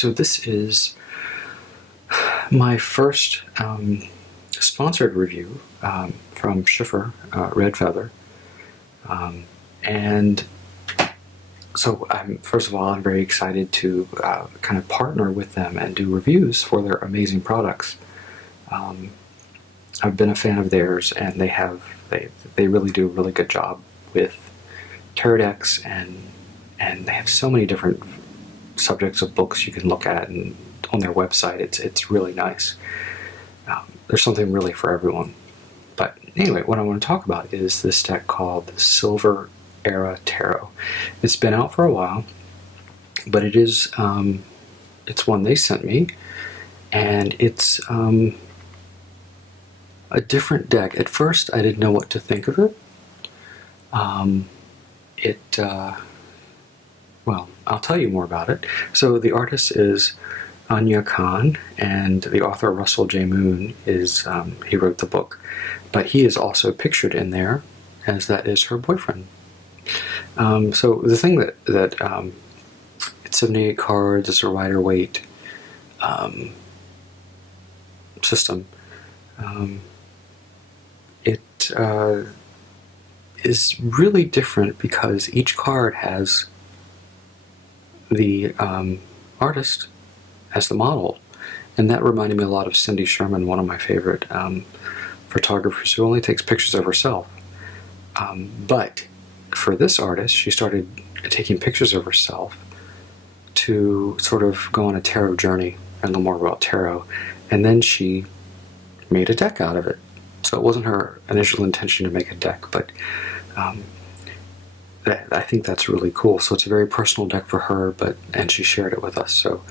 So this is my first sponsored review from Schiffer, Red Feather. And so first of all, I'm very excited to kind of partner with them and do reviews for their amazing products. I've been a fan of theirs, and they really do a really good job with tarot decks, and they have so many different subjects of books you can look at, and on their website it's really nice. There's something really for everyone. But anyway, what I want to talk about is this deck called the Silver Era Tarot. It's been out for a while, but it is it's one they sent me, and it's a different deck. At first, I didn't know what to think of it. Well, I'll tell you more about it. So the artist is Aunia Kahn, and the author Russell J. Moon is, he wrote the book, but he is also pictured in there, as that is her boyfriend. So the thing that it's 78 cards, it's a rider weight system. It is really different because each card has the artist as the model, and that reminded me a lot of Cindy Sherman, one of my favorite photographers who only takes pictures of herself. But for this artist, she started taking pictures of herself to sort of go on a tarot journey and learn more about tarot, and then she made a deck out of it. So it wasn't her initial intention to make a deck, but I think that's really cool. So it's a very personal deck for her, and she shared it with us. So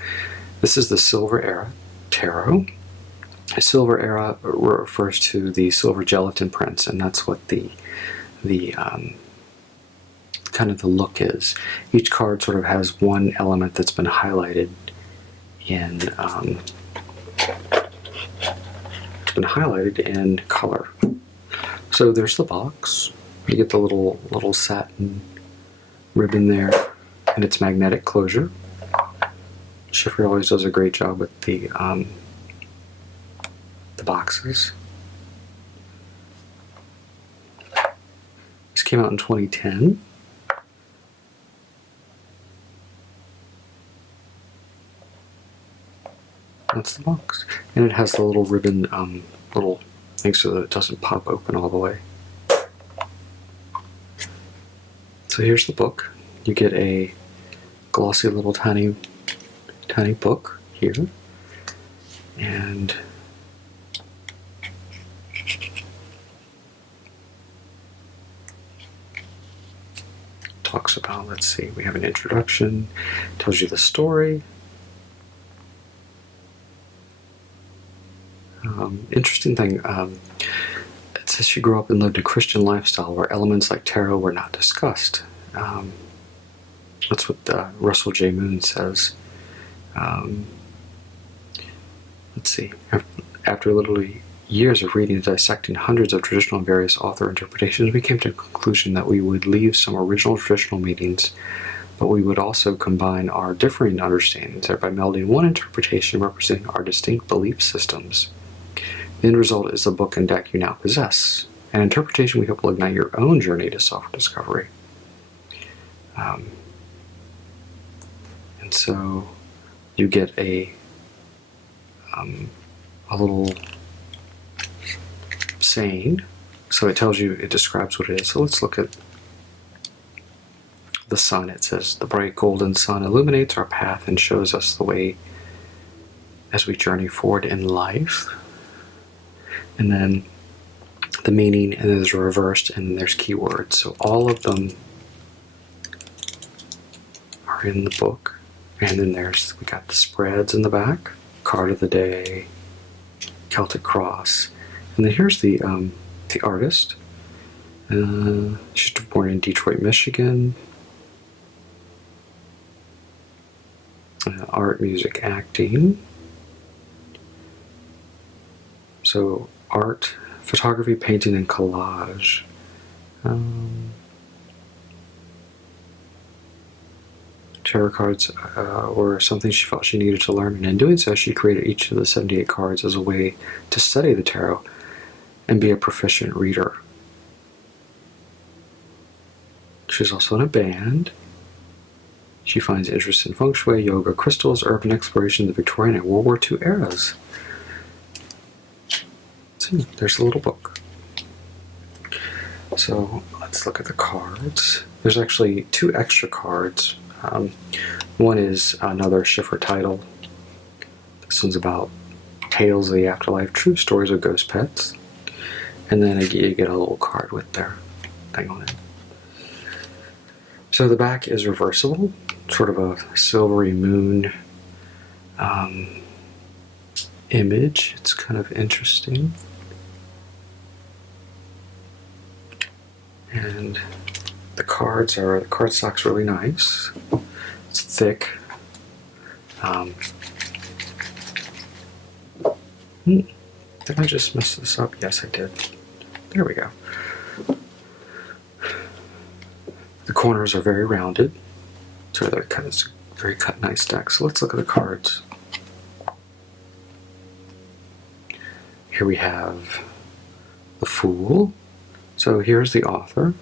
this is the Silver Era Tarot. The Silver Era refers to the silver gelatin prints, and that's what the kind of the look is. Each card sort of has one element that's been highlighted in color. So there's the box. You get the little satin ribbon there, and its magnetic closure. Schiffer always does a great job with the boxes. This came out in 2010. That's the box, and it has the little ribbon, little thing so that it doesn't pop open all the way. So here's the book. You get a glossy little tiny book here, and talks about, let's see, we have an introduction, tells you the story. Interesting thing, it says she grew up and lived a Christian lifestyle where elements like tarot were not discussed. That's what Russell J. Moon says. Let's see, after literally years of reading and dissecting hundreds of traditional and various author interpretations, we came to the conclusion that we would leave some original traditional meanings, but we would also combine our differing understandings, thereby melding one interpretation representing our distinct belief systems. The end result is the book and deck you now possess, an interpretation we hope will ignite your own journey to self-discovery. And so you get a little saying, so it tells you, it describes what it is. So let's look at the sun. It says, the bright golden sun illuminates our path and shows us the way as we journey forward in life. And then the meaning, and there's reversed, and there's keywords. So all of them are in the book. And then we got the spreads in the back, card of the day, Celtic cross. And then here's the artist. She's born in Detroit, Michigan. Art, music, acting. So art, photography, painting, and collage. tarot cards were something she felt she needed to learn, and in doing so, she created each of the 78 cards as a way to study the tarot and be a proficient reader. She's also in a band. She finds interest in feng shui, yoga, crystals, urban exploration, the Victorian and World War II eras. So there's a little book. So let's look at the cards. There's actually 2 extra cards. One is another Schiffer title. This one's about Tales of the Afterlife, True Stories of Ghost Pets. And then you get a little card with their thing on it. So the back is reversible, sort of a silvery moon image. It's kind of interesting. And the cardstock's really nice. It's thick. Did I just mess this up? Yes, I did. There we go. The corners are very rounded, so they're kind of very cut nice deck. So let's look at the cards. Here we have the Fool. So here's the author.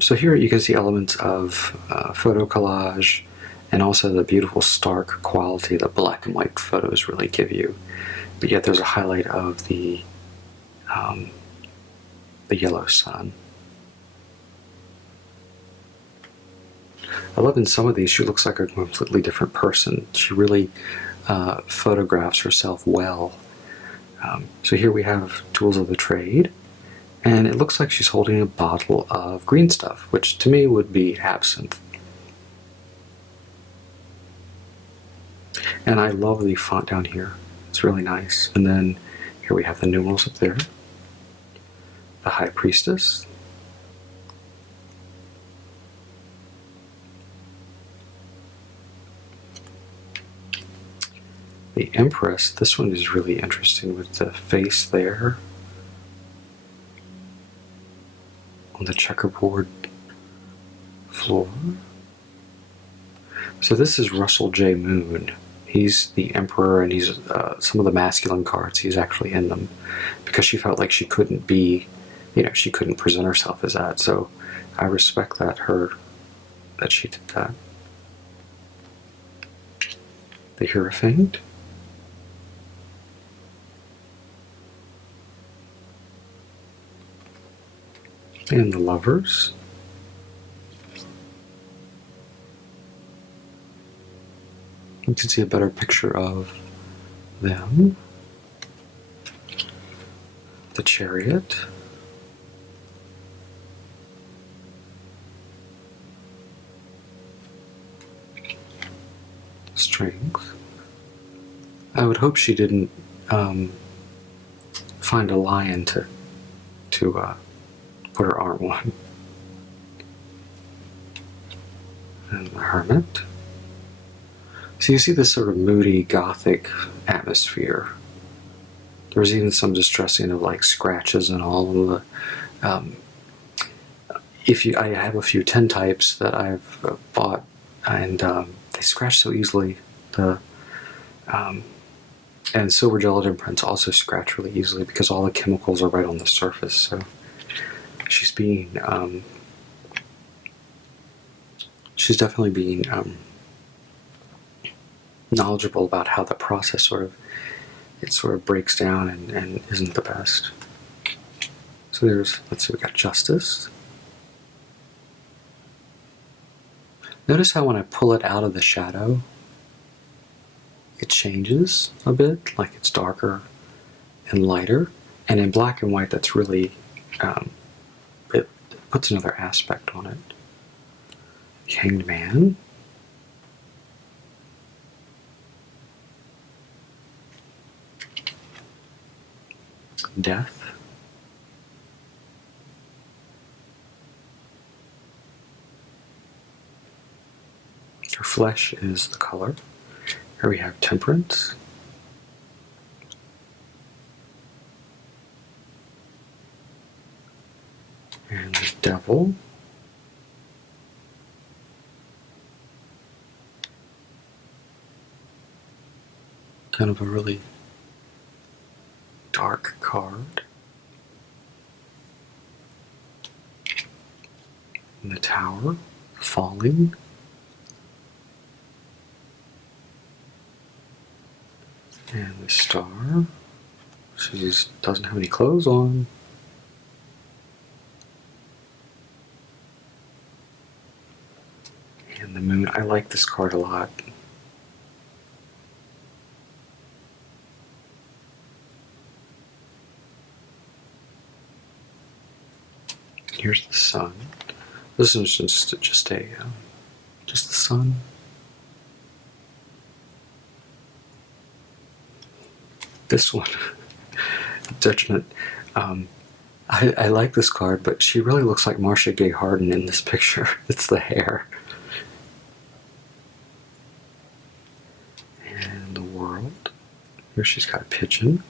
So here you can see elements of photo collage and also the beautiful stark quality that black and white photos really give you. But yet there's a highlight of the yellow sun. I love in some of these she looks like a completely different person. She really photographs herself well. So here we have tools of the trade. And it looks like she's holding a bottle of green stuff, which to me would be absinthe. And I love the font down here. It's really nice. And then here we have the numerals up there. The High Priestess. The Empress. This one is really interesting with the face there on the checkerboard floor. So this is Russell J. Moon. He's the Emperor, and he's some of the masculine cards, he's actually in them because she felt like she couldn't be, she couldn't present herself as that. So I respect that she did that. The Hierophant. And the Lovers. You can see a better picture of them. The Chariot. Strength. I would hope she didn't find a lion to put her arm on. And the Hermit. So you see this sort of moody, gothic atmosphere. There's even some distressing of like scratches and all of the. I have a few tintypes that I've bought, and they scratch so easily. And silver gelatin prints also scratch really easily because all the chemicals are right on the surface. So she's definitely being knowledgeable about how the process sort of breaks down and isn't the best. So let's see, we got Justice. Notice how when I pull it out of the shadow, it changes a bit, like it's darker and lighter. And in black and white, that's really, it puts another aspect on it. Hanged Man. Death. Her flesh is the color. Here we have Temperance. And the Devil. kind of a really dark card. And the tower falling. And the star. She just doesn't have any clothes on. And the moon. I like this card a lot. Here's the sun. This is just the sun. This one, Judgment. I like this card, but she really looks like Marcia Gay Harden in this picture. It's the hair. And the world. Here she's got a pigeon.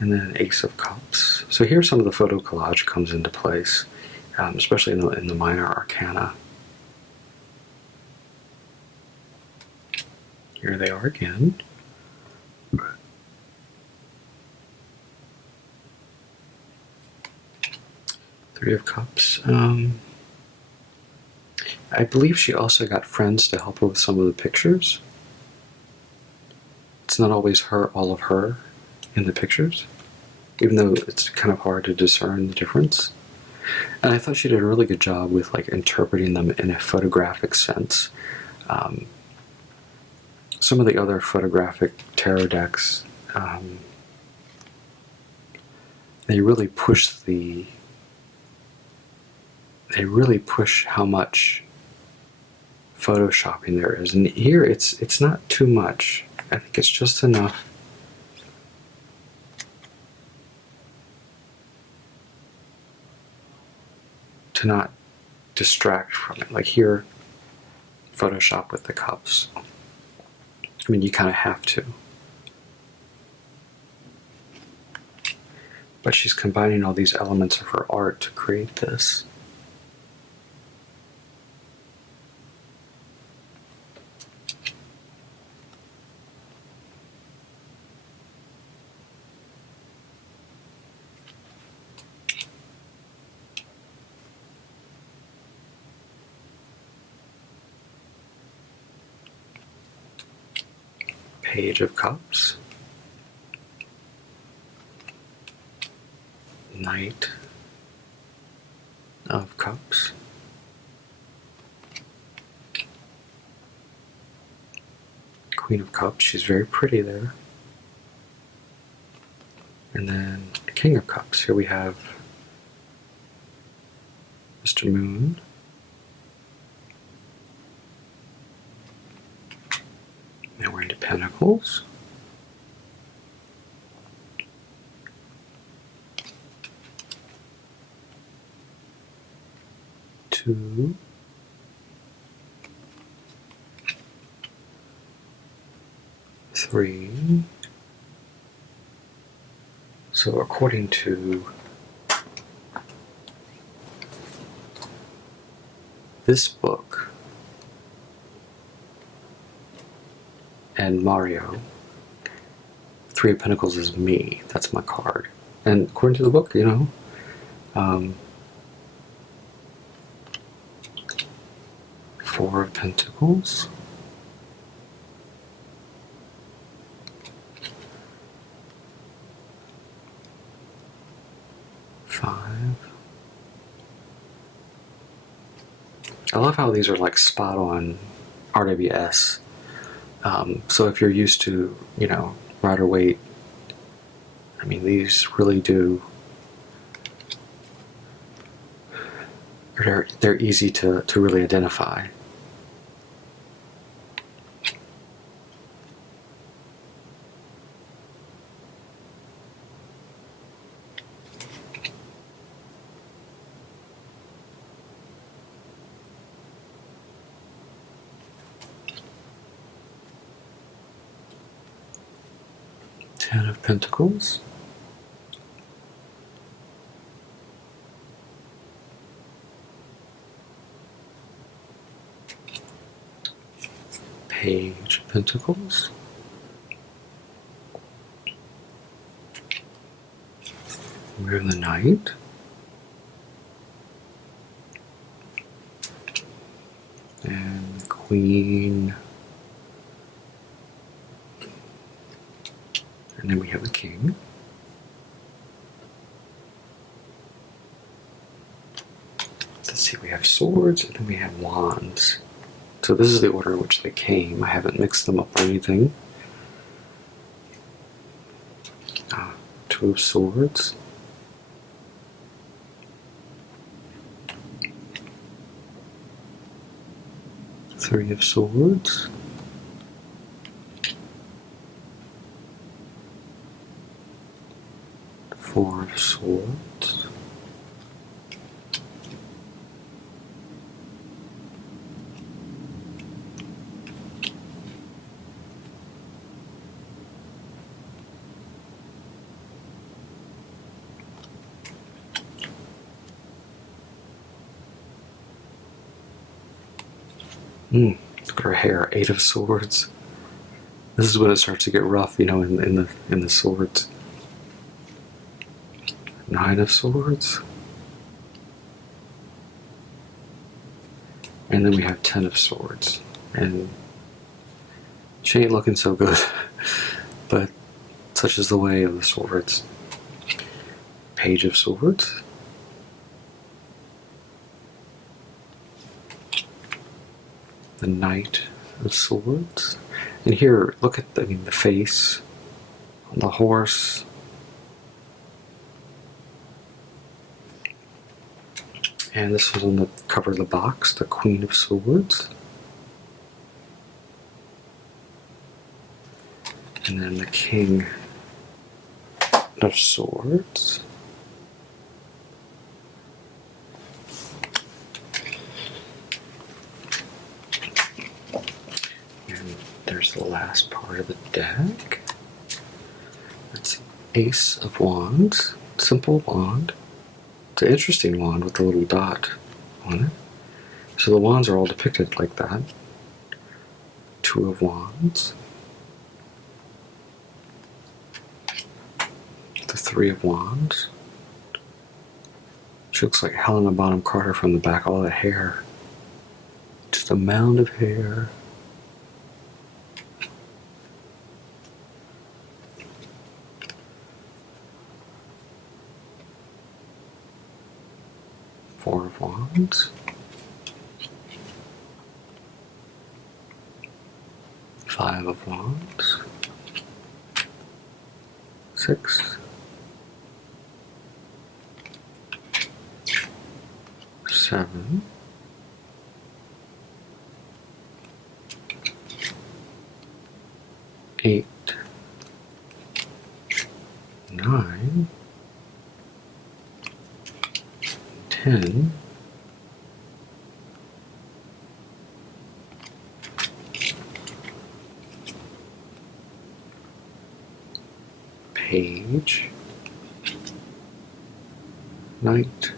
And then an Ace of Cups. So here's some of the photo collage comes into place, especially in the minor arcana. Here they are again. Three of Cups. I believe she also got friends to help her with some of the pictures. It's not always all of her in the pictures, even though it's kind of hard to discern the difference. And I thought she did a really good job with like interpreting them in a photographic sense. Some of the other photographic tarot decks, they really push how much photoshopping there is, and here it's not too much. I think it's just enough to not distract from it. Like here, Photoshop with the cups. I mean, you kind of have to. But she's combining all these elements of her art to create this. Page of Cups. Knight of Cups. Queen of Cups, she's very pretty there. And then the King of Cups. Here we have Mr. Moon. Now we're into Pentacles. Two. Three. So according to this book and Mario, Three of Pentacles is me. That's my card. And according to the book, you know, Four of Pentacles. Five. I love how these are like spot on RWS. So if you're used to, you know, Rider Waite, I mean, these really do. They're easy to really identify. Ten of Pentacles. Page of Pentacles. We have the Knight. And the Queen. And then we have the King. Let's see, we have swords and then we have wands. So this is the order in which they came. I haven't mixed them up or anything. Two of swords. Three of swords. Four of swords. Look at her hair. Eight of swords. This is when it starts to get rough, you know, in the swords. Nine of swords. And then we have 10 of swords. And she ain't looking so good. But such is the way of the swords. Page of swords. The Knight of Swords. And here, look at the face on the horse. And this was on the cover of the box, the Queen of Swords. And then the King of Swords. There's the last part of the deck. That's Ace of Wands. Simple wand. It's an interesting wand with a little dot on it. So the wands are all depicted like that. Two of Wands. The Three of Wands. She looks like Helena Bonham Carter from the back. All that hair. Just a mound of hair. Four of Wands. Five of Wands. Six. Seven. Eight. Nine. 10, Page, Knight,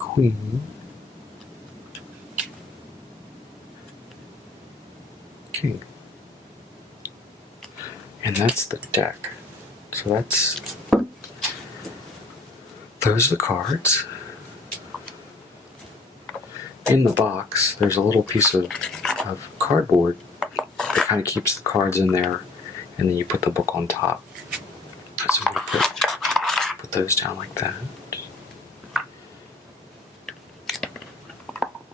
Queen, King. And that's the deck. So those are the cards. In the box, there's a little piece of cardboard that kind of keeps the cards in there, and then you put the book on top. So I'm going to put those down like that.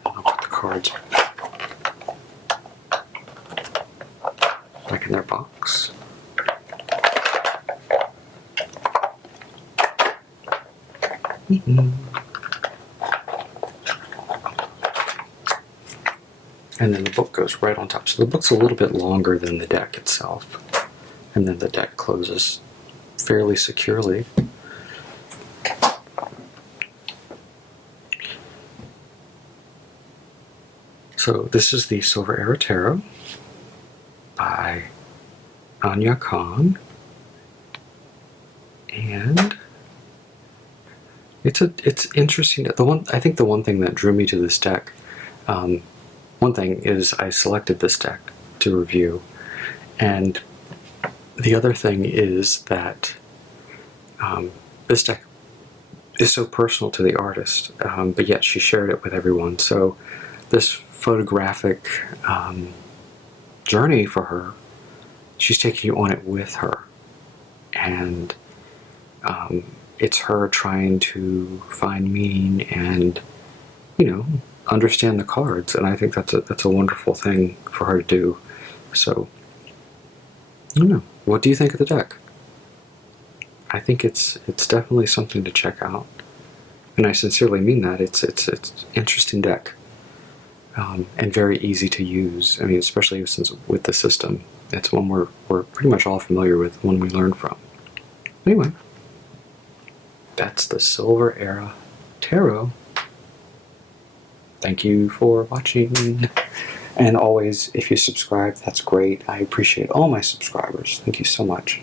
I'll put the cards back in their box. And then the book goes right on top. So the book's a little bit longer than the deck itself. And then the deck closes fairly securely. So this is the Silver Arrow Tarot by Aunia Kahn. And It's interesting. I think the one thing that drew me to this deck, one thing is I selected this deck to review, and the other thing is that this deck is so personal to the artist, but yet she shared it with everyone. So this photographic journey for her, she's taking you on it with her, and it's her trying to find meaning and, understand the cards. And I think that's a wonderful thing for her to do. So, I don't know. What do you think of the deck? I think it's definitely something to check out, and I sincerely mean that. It's interesting deck, and very easy to use. I mean, especially since with the system, it's one we're pretty much all familiar with, one we learned from. Anyway, that's the Silver Era Tarot. Thank you for watching. And always, if you subscribe, that's great. I appreciate all my subscribers. Thank you so much.